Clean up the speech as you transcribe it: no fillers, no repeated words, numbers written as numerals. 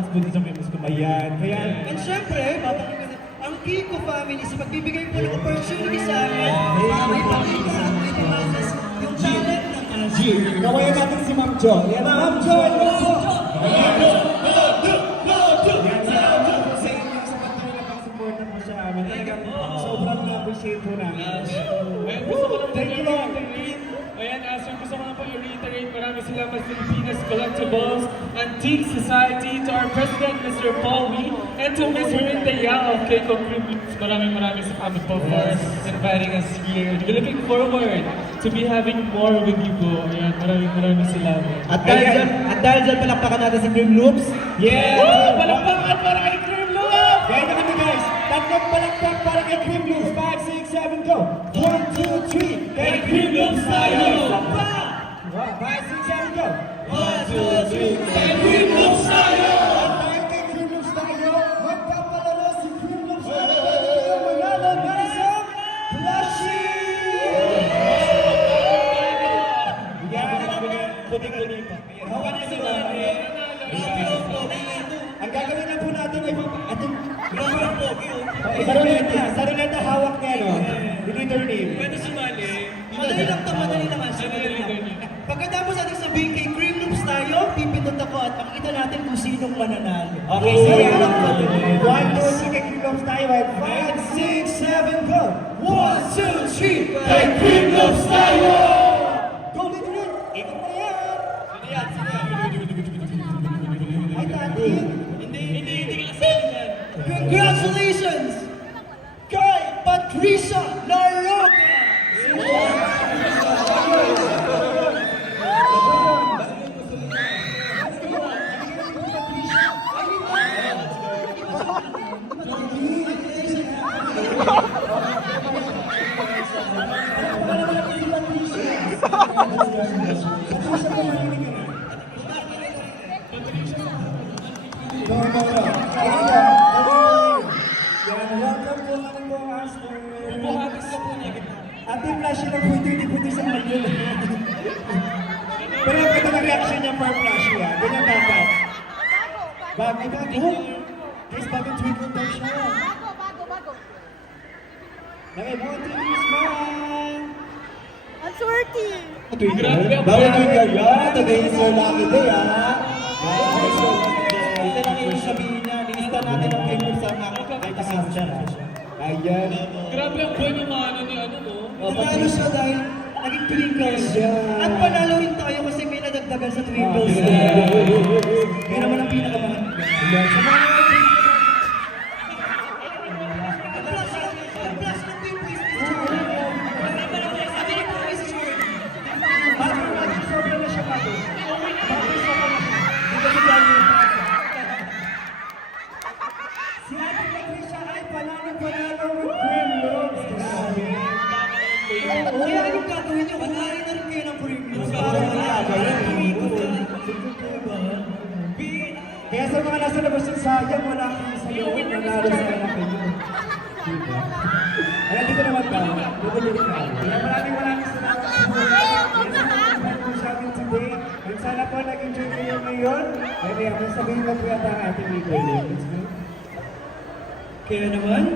shoutouts po din sa members ko. Ayan, kaya... And syempre, papakinggan ang Kiko family sa magbibigay po ng opportunity sa amin para may pakita sa mga masses yung talent ng Angie. Kawayan natin si Ma'am Jo. Yan, Ma'am Jo! Sobrang na-appreciate po namin. Ayan, gusto ko lang Thank you, Lord. Ayan, Asher, gusto ko lang po i-reiterate, maraming salamat Filipinas Collectibles and Team Society, to our President, Mr. Paul Wee, and to Ms. Rinda Yang of Keiko Cream. Maraming salamat po for inviting us here. We're looking forward to be having more with you po. Ayan, maraming salamat. At dahil dyan, palakpakan natin si Cream Loops. Yeah! Woo! Palakpakan para kay Cream Loops! Kaya na kami guys, tatlong palakpak para kay Cream Loops. 5, 6, 7, go! 1, 2, 3, kay Cream Loops tayo! Isa pa! 5, 6, 7, go! 1, 2, 3, kay Cream Loops tayo! At dahil kay Cream Loops tayo, magpapalaro si Cream Loops tayo! Manalo na isang plushie! Yan, puting-puting pa. Hawan na sila. Ang gagawin na po natin ay ating sa Roneta hawak niya, no? Leader name. Pwede sumali. Madali lang to, madali naman siya. Pagkatapos natin sabihin kay Cream Loops tayo, pipindot ako at makikita natin kung sinong mananalo. Okay, so yan ang 1, 2, 3, kay Cream Loops tayo. 5, 6, 7, go! 1, 2, 3, kay Cream Loops tayo! Go, leader! Ikot na yan! Ay, tati! Hindi kasali yan. Congratulations! Kay Patricia Laroca! Ate flash na po hindi sa magyo. Pero ang ganda ng reaction niya per flash niya. Ganyan dapat. Bago. Guys, bagong twinkle daw siya. Bago. Okay, mga twinkles man. Ang swerte. Twinkle? Bawal twinkle yan. Tagay Sir Lucky Day, ha? Guys, ito lang yung sabihin niya. Nilista natin ang twinkle sa ay kasama siya. Ayan. Grabe ang buhay ng mga ano ni ano, no? Nanalo siya dahil naging twinkle siya. At panalo rin tayo kasi may nadagdagan sa twinkles. Kaya naman ang pinakamahal. Sa mga Si Ate Patricia ay panalo with Cream Loops. Kaya anong gagawin niyo? Manari na rin kayo ng premiums para Kaya sa mga nasa labas ng sayang, wala kang sa loob, nanalo sa anak kayo. Diba? Ayan, dito naman ba? Dito ka. Kaya maraming salamat sa mga shopping today. And sana po nag-enjoy kayo ngayon. Kaya may sabihin mo po yata ang ating leader. Let's go. Kaya naman,